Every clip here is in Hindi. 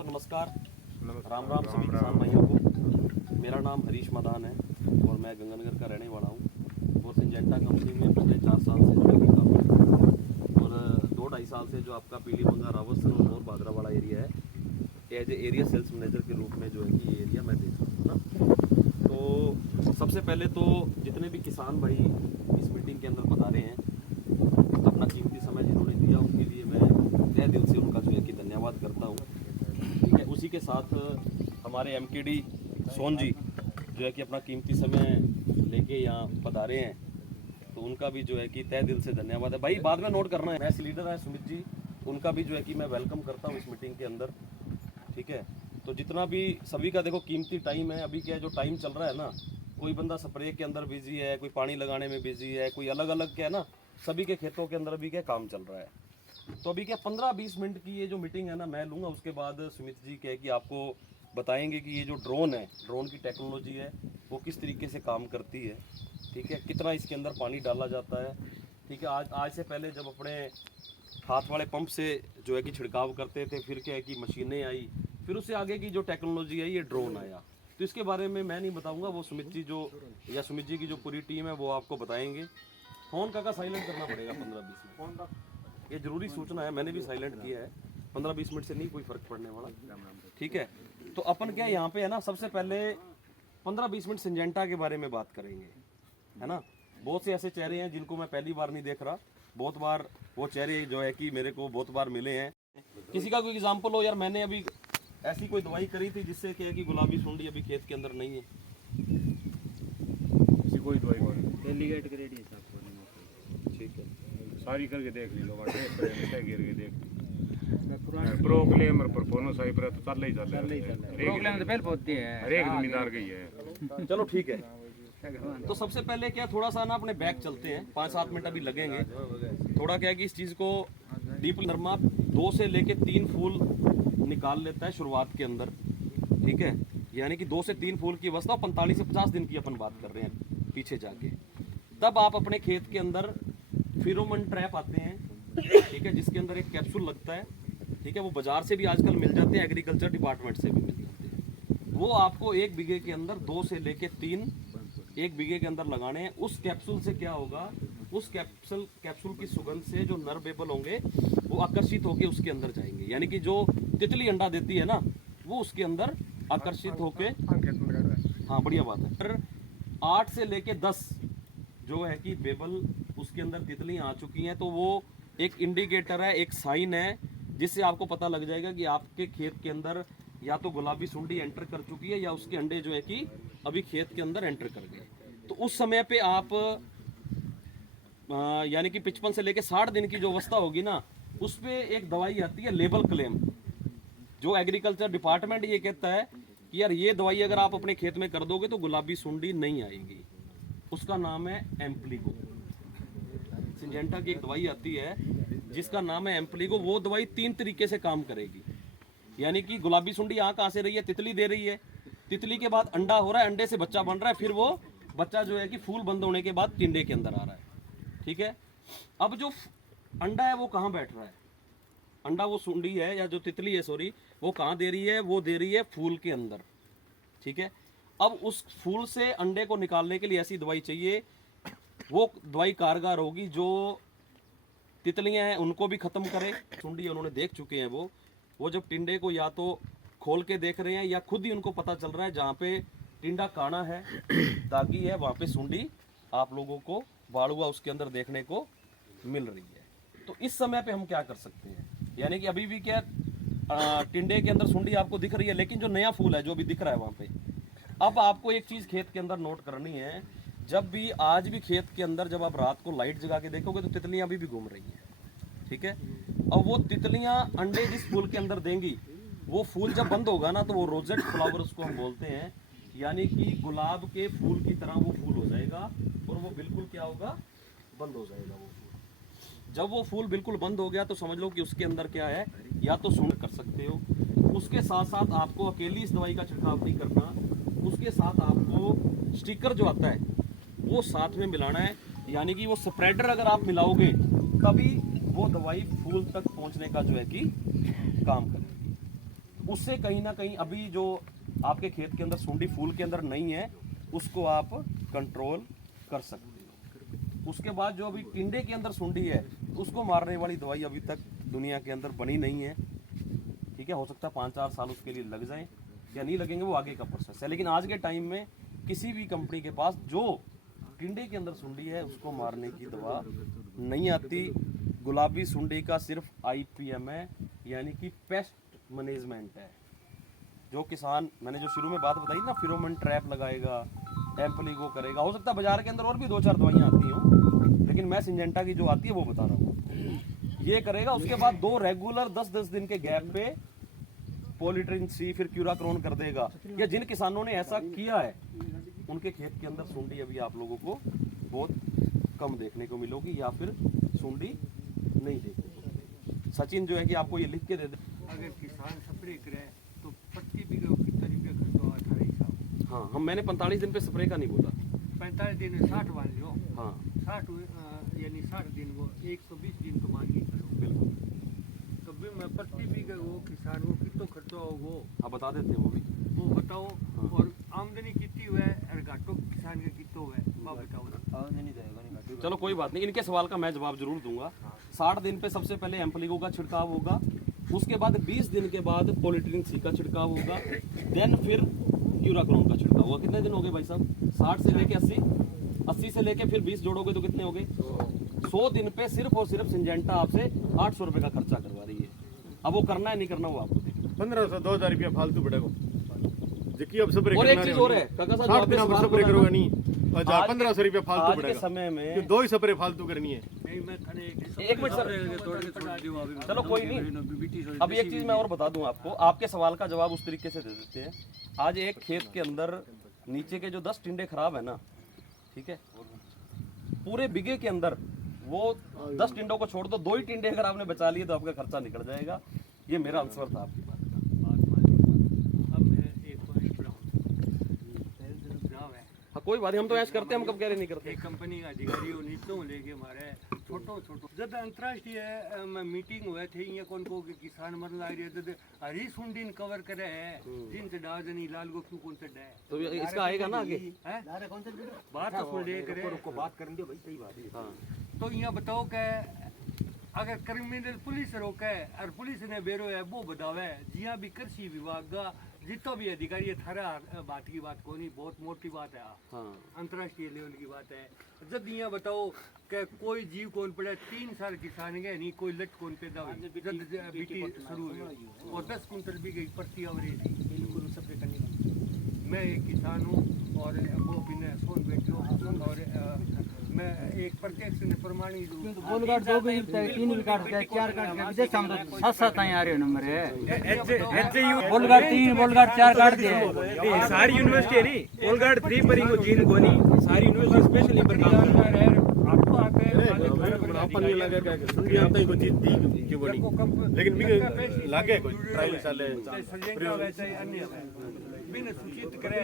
तो नमस्कार, राम राम सभी किसान भाइयों को। मेरा नाम हरीश मदान है और मैं गंगानगर का रहने वाला हूँ और सिंजेंटा कंपनी में पिछले 4 साल से नौकरी करता हूँ और 2-2.5 साल से जो आपका पीलीबंगा रावत सरोवर और बादरावाड़ा एरिया है as a area sales manager के रूप में जो है कि ये एरिया मैं देख रहा हूँ ना। तो सबसे पहले तो जितने भी किसान भाई इस मीटिंग के अंदर पधारे हैं, अपना कीमती समय जिन्होंने दिया उनके लिए मैं तहे दिल से उनका जो है कि धन्यवाद करता हूँ। ठीक है, उसी के साथ हमारे एमकेडी सोन जी जो है कि अपना कीमती समय लेके यहाँ पधारे हैं, तो उनका भी जो है कि तहे दिल से धन्यवाद है। भाई बाद में नोट करना है, मैच लीडर है सुमित जी, उनका भी जो है कि मैं वेलकम करता हूँ इस मीटिंग के अंदर। ठीक है, तो जितना भी सभी का देखो कीमती टाइम है, अभी क्या है जो टाइम चल रहा है ना, कोई बंदा स्प्रे के अंदर बिजी है, कोई पानी लगाने में बिजी है, कोई अलग अलग क्या है ना, सभी के खेतों के अंदर अभी क्या काम चल रहा है। तो अभी क्या 15-20 मिनट की ये जो मीटिंग है ना मैं लूँगा, उसके बाद सुमित जी कहे कि आपको बताएंगे कि ये जो ड्रोन है, ड्रोन की टेक्नोलॉजी है वो किस तरीके से काम करती है। ठीक है, कितना इसके अंदर पानी डाला जाता है। ठीक है, आज से पहले जब अपने हाथ वाले पंप से जो है कि छिड़काव करते थे, फिर क्या है कि मशीनें आई, फिर उससे आगे की जो टेक्नोलॉजी है ये ड्रोन आया। तो इसके बारे में मैं नहीं बताऊंगा, वो सुमित जी जो या सुमित जी की जो पूरी टीम है वो आपको बताएंगे। फ़ोन का साइलेंट करना पड़ेगा 15-20 मिनट, ये जरूरी सूचना है, मैंने भी साइलेंट किया है। 15-20 मिनट से नहीं कोई फर्क पड़ने वाला। ठीक है, तो अपन क्या यहाँ पे है ना, सबसे पहले 15-20 मिनट सिंजेंटा के बारे में बात करेंगे, है ना। बहुत से ऐसे चेहरे हैं जिनको मैं पहली बार नहीं देख रहा, बहुत बार वो चेहरे जो है कि मेरे को बहुत बार मिले हैं। किसी का कोई एग्जाम्पल हो, यार मैंने अभी ऐसी कोई दवाई करी थी जिससे क्या है कि गुलाबी सुंडी अभी खेत के अंदर नहीं है, किसी कोई दवाई डेलीगेट ग्रेड है आपको। ठीक है, सारी करके देख ली लोग गिर के देख प्रोक्लेम और परफॉर्मेंस आई पर तो चल ही चल रहा है। प्रोग्राम तो पहले होती है, हर एक जमींदार गई है। चलो ठीक है। तो सबसे पहले क्या थोड़ा सा ना अपने बैक चलते हैं, 5-7 मिनट अभी लगेंगे। थोड़ा क्या है कि इस चीज़ को डीप नरमा 2 से लेके 3 फूल निकाल लेता है शुरुआत के अंदर। ठीक है, यानी कि 2 से 3 फूल की अवस्था 45 से 50 दिन की अपन बात कर रहे हैं पीछे जाके। तब आप अपने खेत के अंदर फेरोमोन ट्रैप आते हैं, ठीक है, जिसके अंदर एक कैप्सूल लगता है। ठीक है, वो बाजार से भी आजकल मिल जाते हैं, एग्रीकल्चर डिपार्टमेंट से भी मिल जाते हैं। वो आपको 1 बीघे के अंदर 2 से लेके 3 1 बीघे के अंदर लगाने हैं। उस कैप्सूल से क्या होगा, उस कैप्सूल की सुगंध से जो नर बेबल होंगे वो आकर्षित होकर उसके अंदर जाएंगे, यानी कि जो तितली अंडा देती है ना वो उसके अंदर आकर्षित होके, हाँ बढ़िया बात है। फिर 8 से लेके 10 जो है कि बेबल उसके अंदर तितली आ चुकी हैं, तो वो एक इंडिकेटर है, एक साइन है, जिससे आपको पता लग जाएगा कि आपके खेत के अंदर या तो गुलाबी सुंडी एंटर कर चुकी है या उसके अंडे जो है कि अभी खेत के अंदर एंटर कर गए। तो उस समय पे आप यानी कि 55 से लेके 60 दिन की जो अवस्था होगी ना, उस पर एक दवाई आती है लेबल क्लेम, जो एग्रीकल्चर डिपार्टमेंट ये कहता है कि यार ये दवाई अगर आप अपने खेत में कर दोगे तो गुलाबी सुंडी नहीं आएगी। उसका नाम है एम्प्लीगो। सिंजेंटा की एक दवाई आती है जिसका नाम है एम्प्लीगो। वो दवाई 3 तरीके से काम करेगी, यानी कि गुलाबी सुंडी यहाँ कहाँ से रही है, तितली दे रही है, तितली के बाद अंडा हो रहा है, अंडे से बच्चा बन रहा है, फिर वो बच्चा जो है कि फूल बंद होने के बाद टिंडे के अंदर आ रहा है। ठीक है, अब जो अंडा है वो कहाँ बैठ रहा है, अंडा वो सुंडी है या जो तितली है सॉरी, वो कहाँ दे रही है, वो दे रही है फूल के अंदर। ठीक है, अब उस फूल से अंडे को निकालने के लिए ऐसी दवाई चाहिए, वो दवाई कारगर होगी जो तितलियां हैं उनको भी खत्म करे। सुंडी उन्होंने देख चुके हैं, वो जब टिंडे को या तो खोल के देख रहे हैं या खुद ही उनको पता चल रहा है जहाँ पे टिंडा काना है, दागी है, वहाँ पे सुंडी आप लोगों को बाड़ुआ उसके अंदर देखने को मिल रही है। तो इस समय पे हम क्या कर सकते हैं, यानी कि अभी भी क्या टिंडे के अंदर सुंडी आपको दिख रही है, लेकिन जो नया फूल है जो भी दिख रहा है वहाँ पे, अब आपको एक चीज़ खेत के अंदर नोट करनी है। जब भी आज भी खेत के अंदर जब आप रात को लाइट जगा के देखोगे तो तितलियां अभी भी घूम रही हैं। ठीक है, अब वो तितलियां अंडे जिस फूल के अंदर देंगी, वो फूल जब बंद होगा ना तो वो रोजेट फ्लावर उसको हम बोलते हैं, यानी कि गुलाब के फूल की तरह वो फूल हो जाएगा और वो बिल्कुल क्या होगा, बंद हो जाएगा वो फूल। जब वो फूल बिल्कुल बंद हो गया तो समझ लो कि उसके अंदर क्या है, या तो सूंड कर सकते हो। उसके साथ साथ आपको अकेली इस दवाई का छिड़काव नहीं करना, उसके साथ आपको स्टिकर जो आता है वो साथ में मिलाना है, यानी कि वो स्प्रेडर अगर आप मिलाओगे तभी वो दवाई फूल तक पहुंचने का जो है कि काम करेगी। उससे कहीं ना कहीं अभी जो आपके खेत के अंदर सुंडी फूल के अंदर नहीं है उसको आप कंट्रोल कर सकते हो। उसके बाद जो अभी टिंडे के अंदर सुंडी है उसको मारने वाली दवाई अभी तक दुनिया के अंदर बनी नहीं है, ठीक है। हो सकता है 5-4 साल उसके लिए लग जाए या नहीं लगेंगे, वो आगे का प्रोसेस है। लेकिन आज के टाइम में किसी भी कंपनी के पास जो टिंडे के अंदर सुंडी है उसको मारने की दवा नहीं आती। गुलाबी सुंडी का सिर्फ IPM है, यानी कि पेस्ट मैनेजमेंट है। जो किसान, मैंने जो शुरू में बात बताई ना, फेरोमोन ट्रैप लगाएगा, एम्पलीगो करेगा, हो सकता है बाजार के अंदर और भी 2-4 दवाइयाँ आती हों, लेकिन मैं सिंजेंटा की जो आती है वो बता रहा हूँ। ये करेगा, उसके बाद 2 रेगुलर 10-10 दिन के गैप पे पॉलीट्रिन C फिर क्यूराक्रोन कर देगा। या जिन किसानों ने ऐसा किया है उनके खेत के अंदर सुंडी अभी आप लोगों को बहुत कम देखने को मिलेगी या फिर सुंडी नहीं देखने को मिलेगी। सचिन जो है कि आपको ये लिख के दे दे। अगर किसान स्प्रे करे तो प्रति बीघे को कितना रुपया खर्च होगा 18 साल? हाँ, हम मैंने 45 दिन पे स्प्रे का नहीं बोला। 45 दिन में 60 मान लो। हाँ 60 यानी 60 दिन वो 120 दिन तो मान के चलो। बिल्कुल, तो भी मैं प्रति बीघे वो किसान को कितना खर्चा हो वो आप बता देते हैं वो भी। बताओ। और आमदनी कितनी हुआ है और घाटो किसान का कितना हुआ है वो बताओ। आमदनी देगा। चलो कोई बात नहीं, इनके सवाल का मैं जवाब जरूर दूंगा। 60 दिन पे सबसे पहले एम्पलीगो का छिड़काव होगा, उसके बाद 20 दिन के बाद पॉलीट्रिन C का छिड़काव होगा, देन फिर क्यूराक्रोन का छिड़काव होगा। कितने दिन हो गए भाई साहब? 60 से लेके 80, 80 से लेके फिर 20 जोड़ोगे तो कितने हो गए? 100 दिन पे सिर्फ और सिर्फ सिंजेंटा आपसे 800 रुपए का खर्चा करवा रही है। अब वो करना है नहीं करना वो आपको देखना। 1500-2000 रुपया फालतू पड़ेगा। जिकी अब स्प्रे और एक चीज और है, काका साहब, जो आपने सवाल स्प्रे बोला करोगे ना, नहीं, 1500 रुपया फालतू आज के पड़ेगा। समय में कि 2 ही स्प्रे फालतू करनी है। नहीं मैं खड़े एक मिनट सर, चलो कोई नहीं। अभी एक चीज मैं और बता दूं आपको, आपके सवाल का जवाब उस तरीके से दे देते हैं। आज एक खेत के अंदर नीचे के जो 10 टिंडे खराब है ना, ठीक है, पूरे बिघे के अंदर वो 10 टिंडों को छोड़ दो, 2 ही टिंडे अगर आपने बचा लिए तो आपका खर्चा निकल जाएगा। ये मेरा आंसर था आपकी बात का। अब मैं एक पॉइंट बढ़ाऊं। गाँव है, हाँ कोई बात नहीं, हम तो ऐसा करते हैं, हम कब कह रहे नहीं करते। एक कंपनी का अधिकारी हो नीचों लेके मारे छोटो जब अंतरराष्ट्रीय मीटिंग हुए थे ये कौन को कि किसान मर ला रही है हरी सुंडीन कवर करे है जिन से डा जनी लाल को क्यों कौन से डे तो इसका आएगा ना आगे। हैं बात तो सुन ले करे रुको बात करें दो भाई, सही बात है। हाँ तो यहाँ बताओ कि अगर क्रिमिनल पुलिस रोके और पुलिस ने बेरो है वो बतावे जिया भी कृषि विभाग का जितना भी अधिकारी है थारा बात की बात को नहीं, बहुत मोटी बात है। हाँ अंतर्राष्ट्रीय लेवल की बात है। जब यहाँ बताओ कि कोई जीव कौन पड़ा 3 साल किसान गए नहीं, कोई लट कौन पैदा हुई जब बीटी शुरू हुई और 10 कुंटल भी गई प्रति एवरेज। बिल्कुल सब करने मैं एक किसान हूँ और वो भी ने सोन बेटी हूँ और मैं एक प्रत्यक्ष ने प्रमाणित हूँ। बोलगाड़ 2 भी 3 भी काट दिया, 4 काट दिया, विदेश हम 7-7 आई आ रहे नंबर है। बोलगाड़ 3 बोलगाड़ 4 काट दिए। सारी यूनिवर्सिटी है नहीं, बोलगाड़ 3 पर ही को जीन को नहीं, सारी यूनिवर्सिटी स्पेशली पर काम कर रहा है। आपको आते अपन ये लगा कि सुंडी आता ही को जीत दी क्यों बनी, लेकिन भी लागे कोई ट्रायल साले संजय वैसे अन्य बिन सूचित करे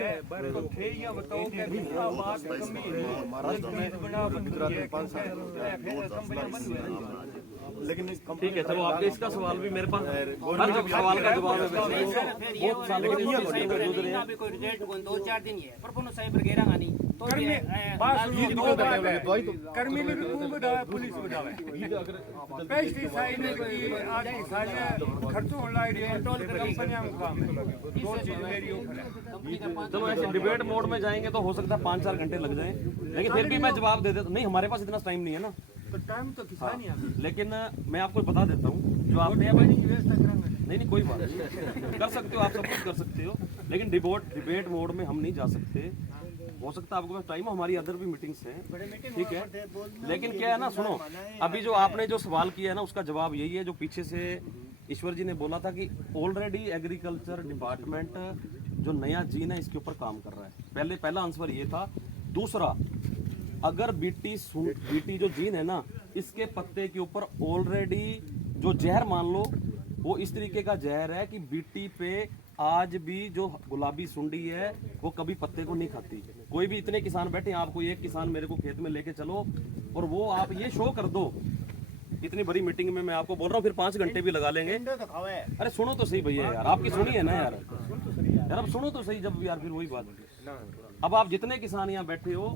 तो थे या बताओ कि दूसरा बात कमी है बना बंदी है 5 साल कंपनी बंद हुई। लेकिन ठीक है, चलो आपके इसका सवाल भी मेरे पास हर सवाल का जवाब है वैसे बहुत सालों से मौजूद रहे हैं। कोई रिजल्ट को 2-4 दिन ही है पर कोनो सही पर घेरा नहीं तो कर्मी ने भी बता पुलिस बतावे पेस्टिसाइड की आज सारे खर्चों हो लाई रही कंट्रोल कंपनियां में काम है। 2 चीज मेरी ऊपर है। चलो ऐसे डिबेट मोड में जाएंगे तो हो सकता है 5-4 घंटे लग जाएं, लेकिन फिर भी मैं जवाब दे देता। नहीं, हमारे पास इतना टाइम नहीं है ना, तो टाइम तो किसान ही है। लेकिन मैं आपको बता देता हूँ जो आपने व्यवस्था करांगे नहीं कोई बात नहीं, कर सकते हो आप, सब कुछ कर सकते हो, लेकिन डिबेट मोड में हम नहीं जा सकते। हो सकता है आपके पास टाइम हो, हमारी अदर भी मीटिंग्स हैं, ठीक है। लेकिन क्या है ना, सुनो, अभी जो आपने जो सवाल किया है ना उसका जवाब यही है जो पीछे से ईश्वर जी ने बोला था कि ऑलरेडी एग्रीकल्चर डिपार्टमेंट जो नया जीन है इसके ऊपर काम कर रहा है। पहला आंसर ये था। दूसरा, अगर बीटी जो जीन है ना इसके पत्ते के ऊपर ऑलरेडी जो जहर मान लो वो इस तरीके का जहर है कि बीटी पे आज भी जो गुलाबी सुंडी है वो कभी पत्ते को नहीं खाती। कोई भी इतने किसान बैठे हैं, आपको एक किसान मेरे को खेत में लेके चलो और वो आप ये शो कर दो इतनी बड़ी मीटिंग में मैं आपको बोल रहा हूँ फिर 5 घंटे भी लगा लेंगे। अरे सुनो तो सही भैया यार, आपकी सुनिए ना यार, अब सुनो तो सही। जब यार फिर वही बात, अब आप जितने किसान यहाँ बैठे हो,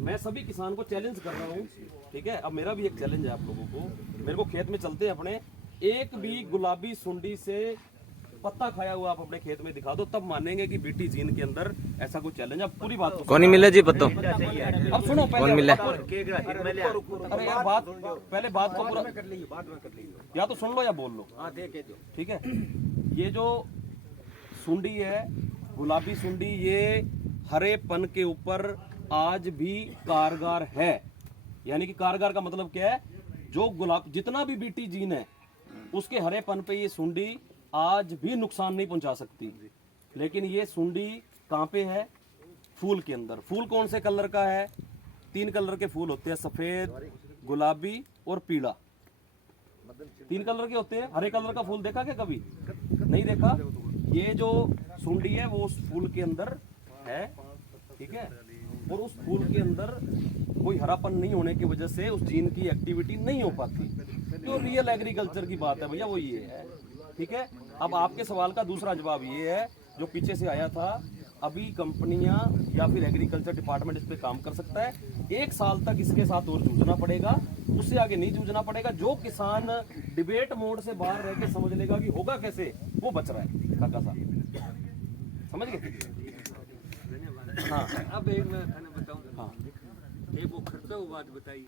मैं सभी किसान को चैलेंज कर रहा हूँ, ठीक है। अब मेरा भी एक चैलेंज है आप लोगों को, मेरे को खेत में चलते हैं अपने, एक भी गुलाबी सुंडी से पत्ता खाया हुआ आप अपने खेत में दिखा दो, तब मानेंगे कि बीटी जीन के अंदर ऐसा कोई चैलेंज। अब पूरी बात तो कौन मिला जी पत्तो? अब सुनो पहले, कौन मिला? अरे यार बात पहले बात को पूरा या तो सुन लो या बोल लो, ठीक है। ये जो सुंडी है, गुलाबी सुंडी, ये हरेपन के ऊपर आज भी कारगर है। यानी कि कारगर का मतलब क्या है, जो गुलाब जितना भी बीटी जीन है उसके हरेपन पे ये सुंडी आज भी नुकसान नहीं पहुंचा सकती। लेकिन ये सुंडी कहाँ पे है? फूल के अंदर। फूल कौन से कलर का है? 3 कलर के फूल होते हैं, सफेद, गुलाबी और पीला। 3 कलर के होते हैं। हरे कलर का फूल देखा क्या कभी? नहीं देखा। ये जो सुंडी है वो उस फूल के अंदर है, ठीक है। और उस फूल के अंदर कोई हरापन नहीं होने की वजह से उस जीन की एक्टिविटी नहीं हो पाती। तो रियल एग्रीकल्चर की बात है भैया, वो ये है, ठीक है। अब आपके सवाल का दूसरा जवाब ये है जो पीछे से आया था, अभी कंपनियां या फिर एग्रीकल्चर डिपार्टमेंट इस पे काम कर सकता है। 1 साल तक इसके साथ और जूझना पड़ेगा, उससे आगे नहीं जूझना पड़ेगा। जो किसान डिबेट मोड से बाहर रह के समझ लेगा कि होगा कैसे, वो बच रहा है। काका साहब समझ गए? हाँ। अब एक मैं बताऊँ, हाँ एक वो खर्चा वो बात बताई